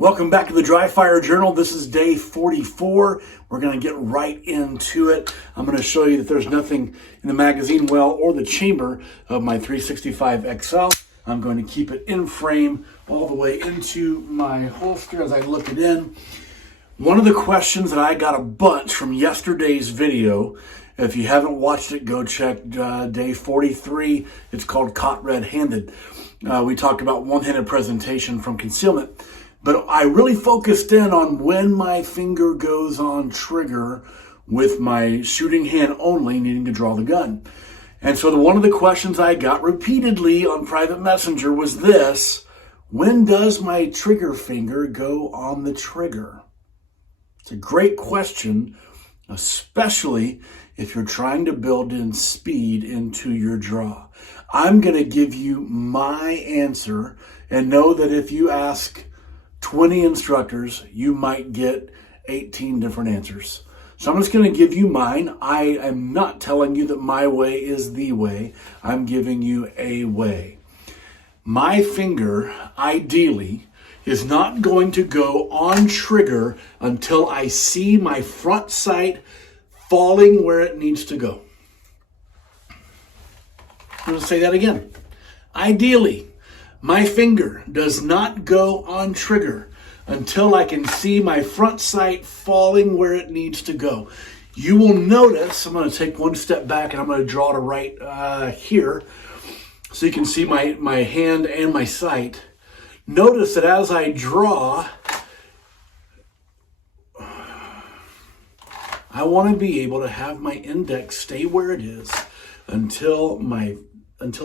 Welcome back to the Dry Fire Journal. This is day 44. We're going to get right into it. I'm going to show you that there's nothing in the magazine well or the chamber of my 365 XL. I'm going to keep it in frame all the way into my holster as I look it in. One of the questions that I got a bunch from yesterday's video, if you haven't watched it, go check day 43. It's called Caught Red-Handed. We talked about one-handed presentation from concealment. But I really focused in on when my finger goes on trigger with my shooting hand only, needing to draw the gun. And so one of the questions I got repeatedly on private messenger was this: when does my trigger finger go on the trigger? It's a great question, especially if you're trying to build in speed into your draw. I'm going to give you my answer, and know that if you ask 20 instructors, you might get 18 different answers. So I'm just going to give you mine. I am not telling you that my way is the way. I'm giving you a way. My finger, ideally, is not going to go on trigger until I see my front sight falling where it needs to go. I'm going to say that again. Ideally, my finger does not go on trigger until I can see my front sight falling where it needs to go. You will notice, I'm going to take one step back and I'm going to draw to right here so you can see my hand and my sight. Notice that as I draw, I want to be able to have my index stay where it is until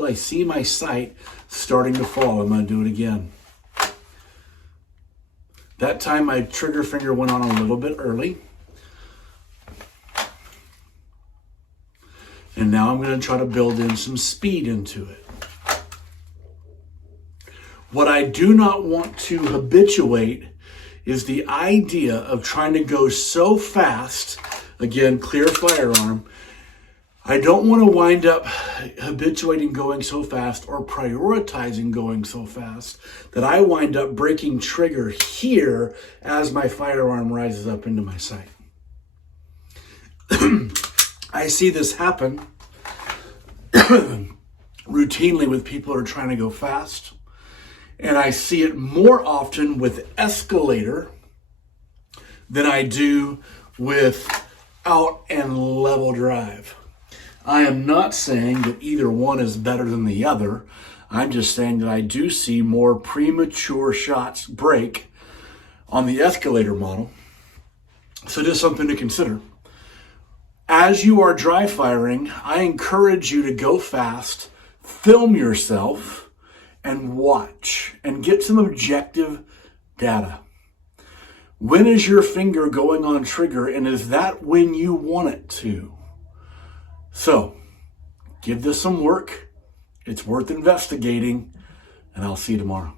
I see my sight starting to fall. I'm going to do it again. That time my trigger finger went on a little bit early. And now I'm going to try to build in some speed into it. What I do not want to habituate is the idea of trying to go so fast. Again, clear firearm. I don't want to wind up habituating going so fast or prioritizing going so fast that I wind up breaking trigger here as my firearm rises up into my sight. I see this happen routinely with people who are trying to go fast. And I see it more often with escalator than I do with out and level drive. I am not saying that either one is better than the other. I'm just saying that I do see more premature shots break on the escalator model. So just something to consider. As you are dry firing, I encourage you to go fast, film yourself, and watch, and get some objective data. When is your finger going on trigger, and is that when you want it to? So, give this some work. It's worth investigating, and I'll see you tomorrow.